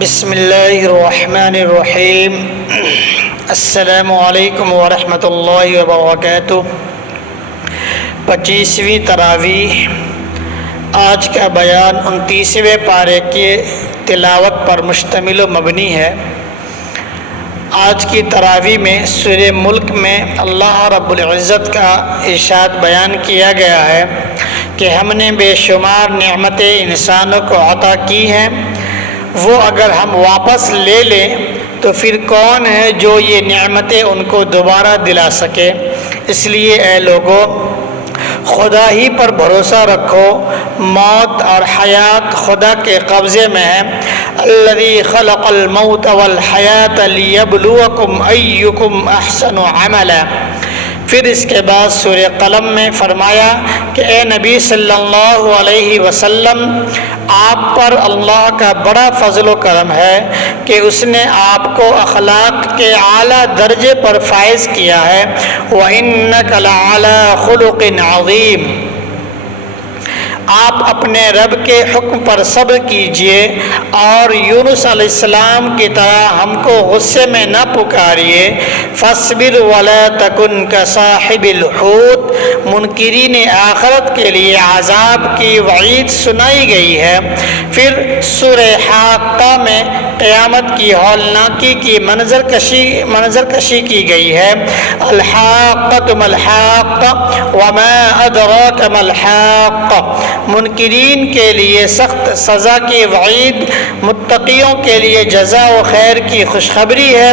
بسم اللہ الرحمن الرحیم۔ السلام علیکم ورحمۃ اللہ وبرکاتہ۔ 25ویں تراویح۔ آج کا بیان 29ویں پارے کے تلاوت پر مشتمل و مبنی ہے۔ آج کی تراویح میں سورہ ملک میں اللہ رب العزت کا ارشاد بیان کیا گیا ہے کہ ہم نے بے شمار نعمتیں انسانوں کو عطا کی ہیں، وہ اگر ہم واپس لے لیں تو پھر کون ہے جو یہ نعمتیں ان کو دوبارہ دلا سکے؟ اس لیے اے لوگوں، خدا ہی پر بھروسہ رکھو، موت اور حیات خدا کے قبضے میں ہے۔ الذی خلق الموت والحیات لیبلوکم ایکم احسن عملا۔ پھر اس کے بعد سورہ قلم میں فرمایا کہ اے نبی صلی اللہ علیہ وسلم، آپ پر اللہ کا بڑا فضل و کرم ہے کہ اس نے آپ کو اخلاق کے اعلیٰ درجے پر فائز کیا ہے۔ وَإِنَّكَ لَعَلَىٰ خُلُقٍ عَظِيمٍ۔ آپ اپنے رب کے حکم پر صبر کیجئے اور یونس علیہ السلام کی طرح ہم کو غصے میں نہ پکاریے۔ فاصبر ولا تکن کصاحب الحوت۔ منکرین آخرت کے لیے عذاب کی وعید سنائی گئی ہے۔ پھر سورہ حاقہ میں قیامت کی ہولناکی کی منظر کشی کی گئی ہے۔ الحاقۃ ما الحاقہ وما ادراک ما الحاقہ۔ منکرین کے لیے سخت سزا کی وعید، متقیوں کے لیے جزا و خیر کی خوشخبری ہے۔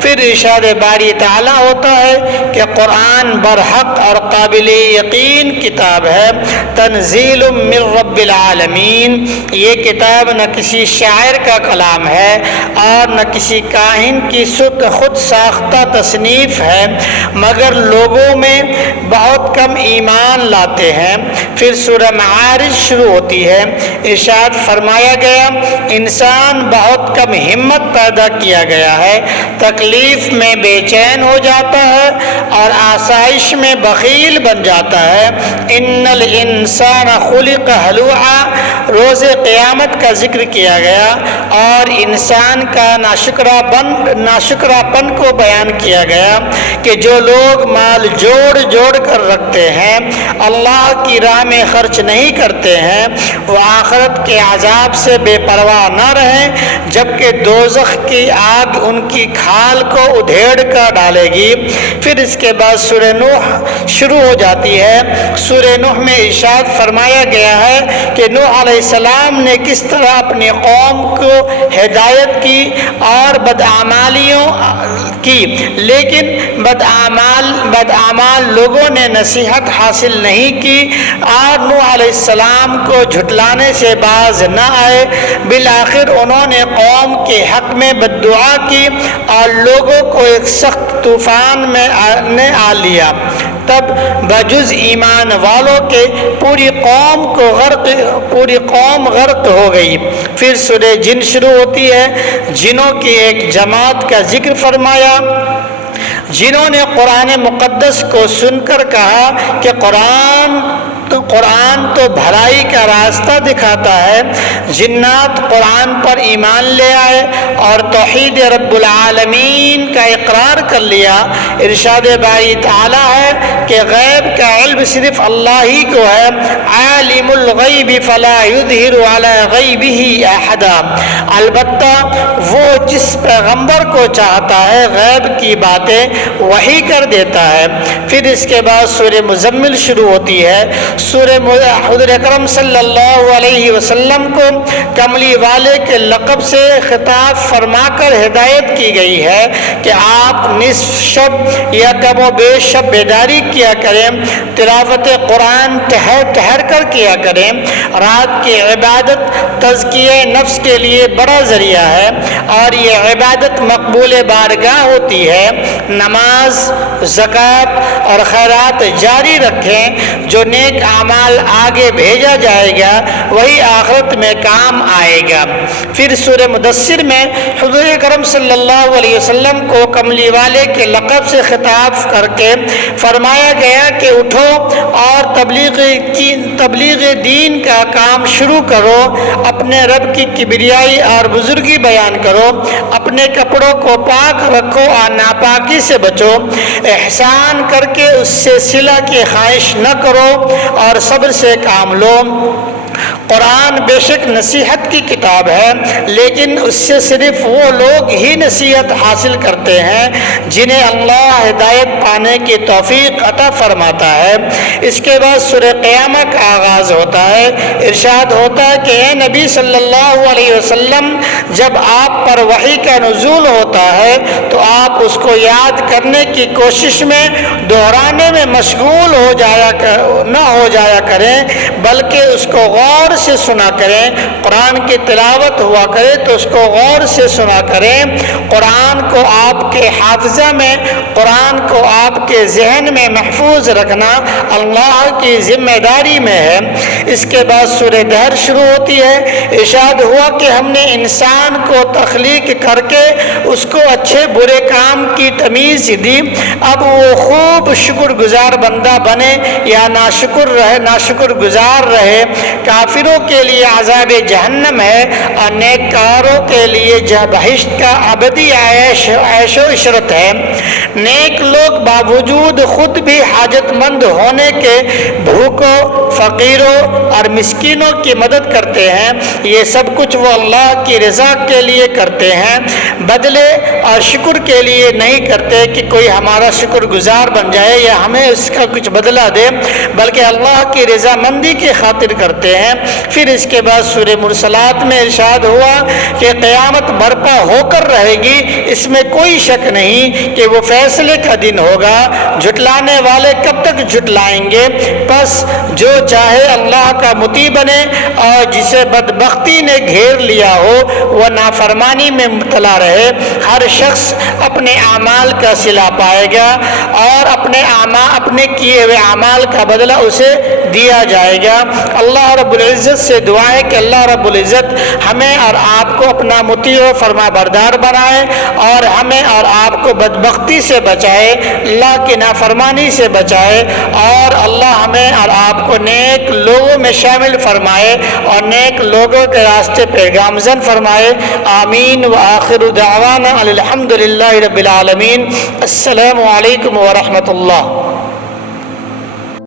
پھر ارشاد باری تعالیٰ ہوتا ہے کہ قرآن برحق اور قابل یقین کتاب ہے۔ تنزیل من رب العالمین۔ یہ کتاب نہ کسی شاعر کا کلام ہے اور نہ کسی کاہن کی خود ساختہ تصنیف ہے، مگر لوگوں میں بہت کم ایمان لاتے ہیں۔ پھر سورہ معارج شروع ہوتی ہے۔ ارشاد فرمایا گیا، انسان بہت کم ہمت پیدا کیا گیا ہے، تکلیف میں بے چین ہو جاتا ہے اور آسائش میں بخیل بن جاتا ہے۔ ان الانسان خلق ہلوعا۔ روز قیامت کا ذکر کیا گیا اور انسان کا ناشکرا پن کو بیان کیا گیا کہ جو لوگ مال جوڑ کر رکھتے ہیں، اللہ کی راہ میں خرچ نہیں کرتے ہیں، وہ آخرت کے عذاب سے بے پرواہ نہ رہیں، جبکہ دوزخ کی آگ ان کی کھال کو ادھیڑ کر ڈالے گی۔ پھر اس کے بعد سورہ نوح شروع ہو جاتی ہے۔ سورہ نوح میں ارشاد فرمایا گیا ہے کہ نوح علیہ السلام نے کس طرح اپنی قوم کو ہدایت کی اور بدعمالیوں کی، لیکن بدعمال لوگوں نے نصیحت حاصل نہیں کی اور نوح علیہ السلام کو جھٹلانے سے باز نہ آئے۔ بالآخر انہوں نے قوم کے حق میں بددعا کی اور لوگوں کو ایک سخت طوفان میں آ لیا۔ تب بجز ایمان والوں کے پوری قوم غرق ہو گئی۔ پھر سورہ جن شروع ہوتی ہے۔ جنوں کی ایک جماعت کا ذکر فرمایا، جنہوں نے قرآن مقدس کو سن کر کہا کہ قرآن تو بھلائی کا راستہ دکھاتا ہے۔ جنات قرآن پر ایمان لے آئے اور توحید رب العالمین کا اقرار کر لیا۔ ارشاد باری تعالیٰ ہے کہ غیب کا علم صرف اللہ ہی کو ہے۔ عالم الغیب فلا یظہر علی غیبہ احدا۔ البتہ وہ جس پیغمبر کو چاہتا ہے غیب کی باتیں وحی کر دیتا ہے۔ پھر اس کے بعد سورہ مزمل شروع ہوتی ہے۔ سورہ حضور اکرم صلی اللہ علیہ وسلم کو کملی والے کے لقب سے خطاب فرما کر ہدایت کی گئی ہے کہ آپ نصف شب یا کم و بیش شب بیداری کیا کریں، تلاوت قرآن ٹھہر کر کیا کریں۔ رات کی عبادت تزکیہ نفس کے لیے بڑا ذریعہ ہے اور یہ عبادت مقبول بارگاہ ہوتی ہے۔ نماز، زکوٰۃ اور خیرات جاری رکھیں۔ جو نیک اعمال اعمال آگے بھیجا جائے گا وہی آخرت میں کام آئے گا۔ پھر سورہ مدثر میں حضور اکرم صلی اللہ علیہ وسلم کو کملی والے کے لقب سے خطاب کر کے فرمایا گیا کہ اٹھو اور تبلیغ دین کا کام شروع کرو، اپنے رب کی کبریائی اور بزرگی بیان کرو، اپنے کپڑوں کو پاک رکھو اور ناپاکی سے بچو، احسان کر کے اس سے صلہ کی خواہش نہ کرو اور صبر سے کام لو۔ قرآن بے شک نصیحت کی کتاب ہے، لیکن اس سے صرف وہ لوگ ہی نصیحت حاصل کرتے ہیں جنہیں اللہ ہدایت پانے کی توفیق عطا فرماتا ہے۔ اس کے بعد سورہ قیامہ کا آغاز ہوتا ہے۔ ارشاد ہوتا ہے کہ اے نبی صلی اللہ علیہ وسلم، جب آپ پر وحی کا نزول ہوتا ہے تو آپ اس کو یاد کرنے کی کوشش میں دہرانے میں مشغول نہ ہو جایا کریں، بلکہ اس کو غور سے سنا کریں۔ قرآن کی تلاوت ہوا کرے تو اس کو غور سے سنا کریں۔ قرآن کو آپ کے حافظہ میں، قرآن کو آپ کے ذہن میں محفوظ رکھنا اللہ کی ذمہ داری میں ہے۔ اس کے بعد سورہ دہر شروع ہوتی ہے۔ ارشاد ہوا کہ ہم نے انسان کو تخلیق کر کے اس کو اچھے برے کام کی تمیز دی، اب وہ خوب شکر گزار بندہ بنے یا ناشکر گزار رہے۔ کافروں کے لیے عذاب جہنم ہے اور نیک کاروں کے لیے بہشت کا ابدی عیش و عشرت ہے۔ نیک لوگ باوجود خود بھی حاجت مند ہونے کے بھوکوں، فقیروں اور مسکینوں کی مدد کرتے ہیں۔ یہ سب کچھ وہ اللہ کی رضا کے لیے کرتے ہیں، بدلے اور شکر کے لیے نہیں کرتے کہ کوئی ہمارا شکر گزار بن جائے یا ہمیں اس کا کچھ بدلہ دے، بلکہ اللہ کی رضا مندی کی خاطر کرتے ہیں۔ پھر اس کے بعد سورہ مرسلات میں ارشاد ہوا کہ قیامت برپا ہو کر رہے گی، اس میں کوئی شک نہیں کہ وہ فیصلے کا دن ہوگا۔ جھٹلانے والے کب تک جھٹلائیں گے؟ پس جو چاہے اللہ کا مطیع بنے اور جسے بدبختی نے گھیر لیا ہو وہ نافرمانی میں مبتلا رہے۔ ہر شخص اپنے اعمال کا صلہ پائے گا اور اپنے کیے ہوئے اعمال کا بدلہ اسے دیا جائے گا۔ اللہ رب العزت سے دعا ہے کہ اللہ رب العزت ہمیں اور آپ کو اپنا مطیع و فرما بردار بنائے اور ہمیں اور آپ کو بدبختی سے بچائے، اللہ کی نافرمانی سے بچائے، اور اللہ ہمیں اور آپ کو نیک لوگوں میں شامل فرمائے اور نیک لوگوں کے راستے پہ گامزن فرمائے۔ آمین۔ وآخر دعوانا الحمد للہ رب العالمین۔ السلام علیکم ورحمۃ اللہ۔